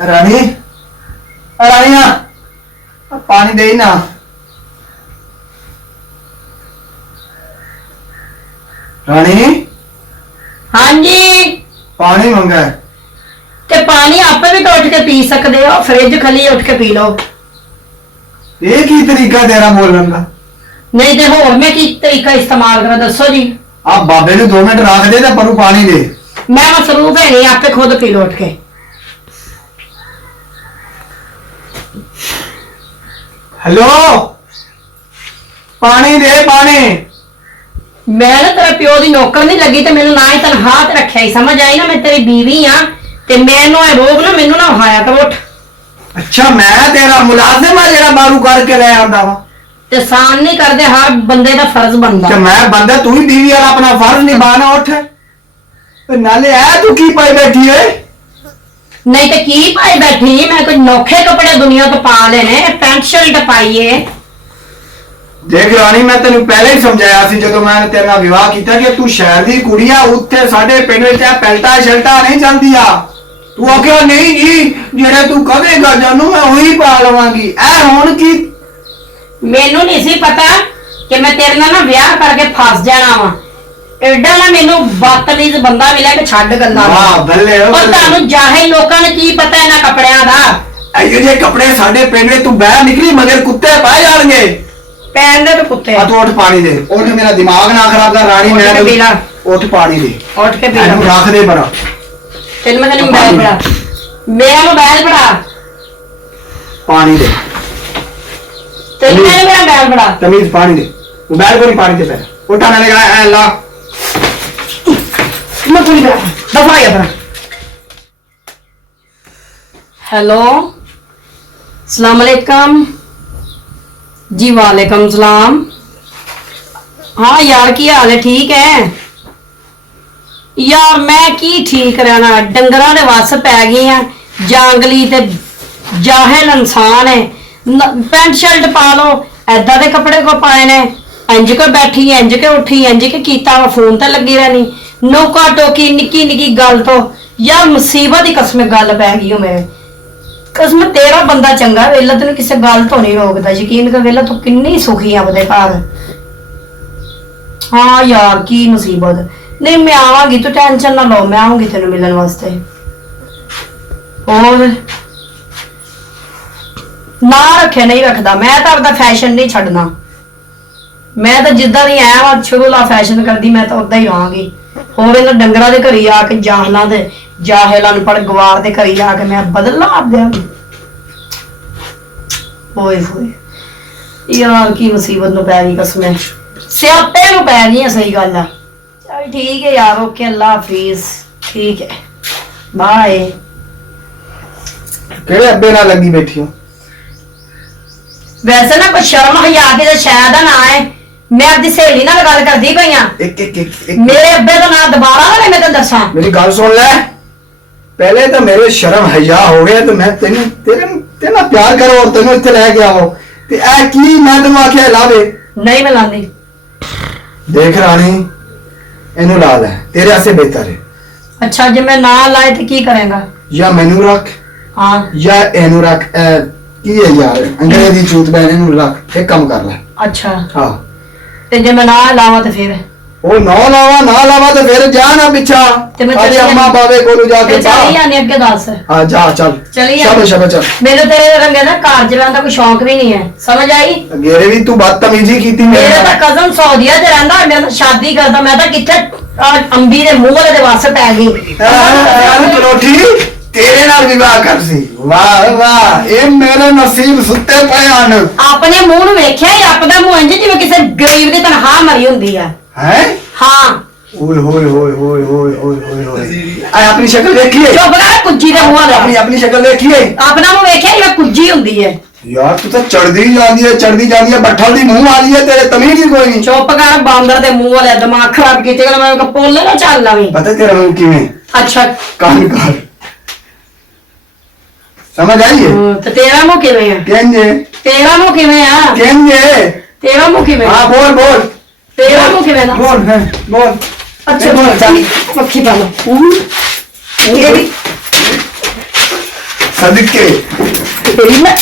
रानी रानिया पानी दे ना। रानी हाँ जी पानी मंगा है। ते पानी आपे भी तो उठ के पी सकते हो, फ्रिज खली उठ के पी लो। एक ही तरीका तेरा बोलने का। नहीं तो होर मैं की तरीका इस्तेमाल करा दसो जी। आप बाबे ने 2 मिनट रख दे परू पानी दे। मैं मसरूफ है नहीं, आपे खुद पी लो उठ के। हेलो पानी दे पानी। मैं ना तेरे प्यो की नौकर नहीं लगी तो मैंने ना ही तनखा ते रखा ही, समझ आई ना। मैं तेरी बीवी हाँ ते मैनू रोग ना मैनू ना उठाया करो उठ। अच्छा मैं तेरा मुलाजिम है जेड़ा बारू करके ले आंदा वा ते सान नहीं करते, हर बंदे का फर्ज बनता। अच्छा मैं बंदा तू ही बीवी वाला अपना फर्ज निभाना उठ। ते नाले है तू की पाई बैठी है? नहीं तो की पाई बैठी, मैं कुछ नौखे कपड़े दुनिया तो पा लेने, पैंट शर्ट पाई है। देख रानी मैं तेन पहले ही समझाया सी जो मैंने तेरे नाल विवाह किया कि तू शहर की कुड़ी आ, उत्थे साडे पिंड विच पैंटा शर्टा नहीं चलदिया। तू आखिया नहीं जी जेड़ा तू कहेगा जानू मैं वही पा लवांगी। ऐ हुण की मैनू नहीं सी पता कि मैं तेरे नाल ना ब्याह करके फस जाना वा। एडा ना मैनू बदतमीज बंदा मिला कि छड्ड गल्लां। वाह बल्ले ओ और तानू जाहिल लोकां ने की पता इन्हां कपड़ियां दा। अयो जे कपड़े साडे पिंड विच तू बाहर निकली मगर कुत्ते पाए जाणगे। पैन दे तो कुत्ते। आ तू उठ पानी दे। उठ मेरा दिमाग ना खराब कर रानी। उठ के पी ला। उठ पानी दे। उठ के पी ला। एनू रख दे बरा। तेन मैं तेन मोबाइल पड़ा, मेरा मोबाइल पड़ा। पानी दे। तेन मैंने मेरा मोबाइल पड़ा। तमीज पानी दे। मोबाइल को नहीं पानी दे पहले। उठा मैंने कहा ऐ ला। मैं पूरी करा दफा गया पड़ा। हेलो अस्सलाम वालेकुम जी। वालेकुम सलाम। हाँ यार की हाल है? ठीक है यार। मैं की ठीक रहना, डंगरां दे वस पै गई हैं। जांगली ते जाहिल इंसान है। पैंट शर्ट पा लो, ऐदा दे कपड़े को पाए ने, इंज के बैठी इंज के उठी इंज के कीता, फोन ते लगी रहनी। नौका टोकी निक्की निक्की गल तो यार मुसीबत ही कसम गल पै गई हो मेरे। कसम तेरा बंदा चंगा वेला तेन किसी गल तो नहीं रोकता। यकीन कर वेला तू किन्नी सुखी है अपने घर। हाँ यार की मुसीबत। नहीं मैं आवांगी, तू टेंशन ना लो, मैं आऊंगी तेन मिलने वास्ते। और ना रखे नहीं रखता, मैं तो अपना फैशन नहीं छड़ना। मैं तो जिदा दी आया वा शुरू ला फैशन करदी, मैं तो उदा ही रहांगी। होवे ना डंगरा दे घरी आके जाहला दे जाहिल अनपढ़ गवार दे घरी आके मैं बदलना आप दे। होए होए यार की मुसीबत नु पै गई कसम, स्यापे नु पै गई। सही गल है। चल ठीक है यार, ओके अल्लाह हाफिज। ठीक है बाय। केड़े अब्बे नाल लगी बैठी हो? वैसे ना कुछ शर्म हया के ते शायद ना है। मैं अपनी सहेली नाल गल करदी पई हां। एक मेरे अब्बे दा नाम दोबारा ना मैं तेन दसा। मेरी गल सुन ले। पहले तो मेरे शर्म हया हो गया तो मैं तेन तेना प्यार करो और तेन इत्थे लेके आओ ते ऐ की मैं तेन आख्या लावे नहीं मैं लांदी। देख रानी इनू ला ले, तेरे आसे बेहतर है। अच्छा जे मैं ना लाए तो की करेगा? या मैनू रख हाँ या एनू रख। की है यार अंग्रेजी चूत बैन इनू रख। एक काम कर ले। अच्छा हाँ ते जे मैं ना लावा तो फिर ओ ना लावा तो फिर जा ना पिछा ते मैं आदि चली अम्मा बाबे कोलू जाके चली जाने अगे दस। हाँ जा चल चली शाबाश शाबाश चल। मेरे तेरे रंगे ना घर जलान का कोई शौक भी नहीं है, समझ आई? गेरे भी तू बदतमीजी की थी मेरे तो कजन सऊदीया च रहंदा, मैं तो शादी करदा, मैं तो किथे अंबी दे मुंह वाले दे वास्ते पै गई। परोठी तेरे नाल विवाह कर सी। वाह वाह ये मेरे नसीब सुते पे हन। अपने मुंह नु वेख्या ही अपना मुंह इंज जिवें किसी गरीब दी तनखा मरी हुंदी है। हैं? हाँ ओए होए होए होए होए होए होए आ अपनी शक्ल देखिए। चुप कर कुज्जी दे मुंह वाले। अपनी शक्ल देखिए। अपना मुंह वेख्या जिवें कुज्जी हुंदी है। यार तू तो चढ़दी जांदी है बट्ठल दी मुंह वाली है, तेरे तमीज ही कोई नहीं। चुप कर बांदर दे मुंह वाले, दिमाग खराब कीते गल मैं पोले ना चल लवी। पता तेरा मुंह किवें? अच्छा कान कर समझ आई है? तो तेरा मुंह किवें है? केंजे तेरा मुंह किवें है? केंजे ਤੇਰਾ ਮੁਖ ਕਿਵੇਂ हाँ बोल बोल ਤੇਰਾ ਮੁਖ ਕਿਵੇਂ ਦਾ बोल है बोल ਅੱਛਾ बोल ਚੱਲ ਪੱਖੀ ਪਾ ਲਓ ਕਿਹੜੀ सदके ਤੇਰੀ ਮੈਂ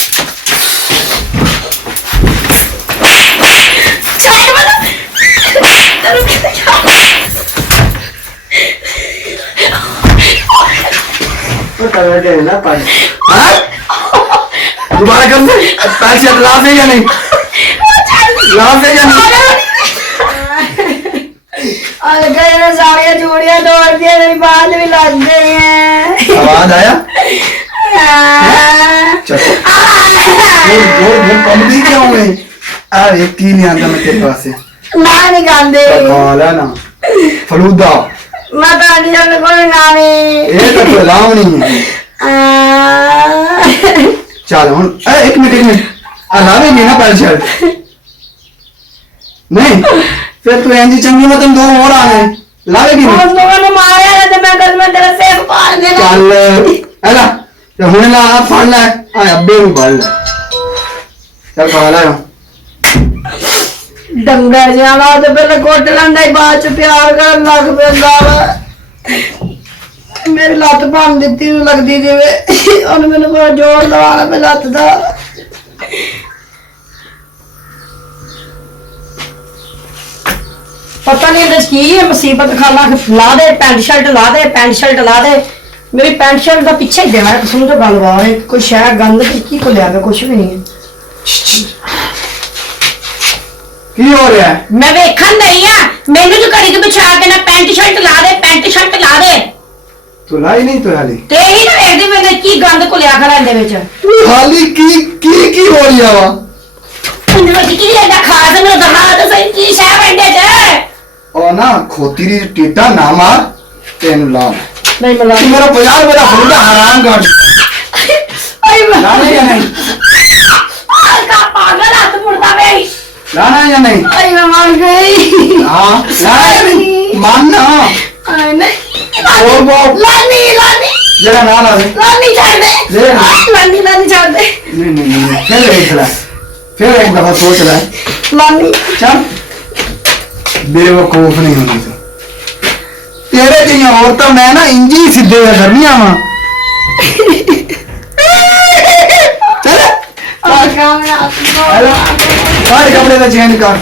ਸਾਈਡ ਵਾਲਾ ਤੈਨੂੰ ਕਿੱਥੇ ਜਾ तो कर दे ना पानी हाँ दोबारा कर दे पैसे लाभ है या नहीं लाभ है या नहीं और गए ना साड़ियाँ चूड़ियाँ तोड़ दिया मेरी बाल भी लग गई हैं आवाज आया चल बोल कम भी क्यों है अरे की नहीं आता मैं तेरे पास से ना नहीं गांधे काला ना फलूदा मैं गांधी जब कोई गाने ये तो लाभ नहीं है चल हूं एक मिनट लावे नहीं ना पैर शर्ट नहीं फिर तू इंजी चंगी मतलब दो और आ गए लावेगी नहीं उन लोगों ने मारा है तो मैं कल में तेरा सेब पार देना चल हैला ते हुन ला आ फड़ ले आ अब्बे भी फड़ ले चल खा ला डंगर जाना तो पहले कोट लंदा ही बाद च प्यार कर लग पैंदा वा मेरी लत्त भंन दित्ती ਨੂੰ लगदी जिवें ਉਹਨੇ ਮੈਨੂੰ ਬੜਾ ਜ਼ੋਰ ਲਵਾਣਾ ਪਈ ਲੱਤ ਦਾ पता नहीं ਇਹਦੇ 'ਚ ਕੀ ਹੈ ਮੁਸੀਬਤ ਖਾਨਾ ਲਾ ਦੇ ਪੈਂਟ ਸ਼ਰਟ ਲਾ ਦੇ ਪੈਂਟ ਸ਼ਰਟ ਲਾ ਦੇ ਮੇਰੀ ਪੈਂਟ ਸ਼ਰਟ ਦਾ ਪਿੱਛੇ ਹੀ ਦੇਣਾ ਸੁਣ ਤੋਂ ਗੱਲ ਵਾ ਕੋਈ ਸ਼ਾਇਦ ਗੰਦ ਕੀ ਕੋ ਲਿਆ ਕੁਝ ਵੀ ਨਹੀਂ ਹੈ की हो रहा है ਮੈਂ ਵੇਖਣ ਨਹੀਂ ਆ ਮੈਨੂੰ ਜੋ ਘੜੀ ਦੇ ਪਿਛਾ ਕੇ ਨਾ ਪੈਂਟ ਸ਼ਰਟ ਲਾ ਦੇ ਪੈਂਟ ਸ਼ਰਟ ਲਾ ਦੇ तू लाई नहीं तो हाली ਤੇ ਹੀ ਨਾ ਵੇਖਦੇ ਮੈਂ ਕੀ ਗੰਦ ਕੋ ਲਿਆ ਖੜਾ ਇਹਦੇ ਵਿੱਚ तू हाली की हो रही है वा ਉਹਦੇ ਵਿੱਚ ਕੀ ਲੈਂਦਾ ਖਾਸ ਮੈਨੂੰ ਦਮਾ ਤਾਂ ਸਹੀ ਕੀ ਸ਼ਾਇਦ ਪੈਂਦੇ ਚ और ना खोती री टीटा ना मार तेन ला ਨਹੀਂ ਮਿਲਾ तू मेरा 50 मेरा फलूदा हराम कर ਆਈ ਮੈਂ लाना या नहीं ਆ ਕਾ ਪਾਗਲ ਹੱਥ ਮੁੜਦਾ ਵੇ लाना या नहीं ਆਈ ਮੈਂ ਮਰ ਗਈ हाँ लाना या नहीं मानना ਆਈ ਨਹੀਂ और वो ਲਾਨੀ ਲਾਨੀ जरा ना ला दे ਲਾਨੀ ਛੱਡ ਦੇ ले ना। ਲਾਨੀ ਲਾਨੀ ਛੱਡ ਦੇ नहीं फिर देख ले फिर एक दफा सोच ले ਲਾਨੀ चल बेवकूफ नहीं होनी तू तेरे जिहियां औरतां मैं ना इंजी सीधे करनियां वा चल ਆ ਕਾ ਮੇਰਾ हेलो सारे कपड़े का चेंज कर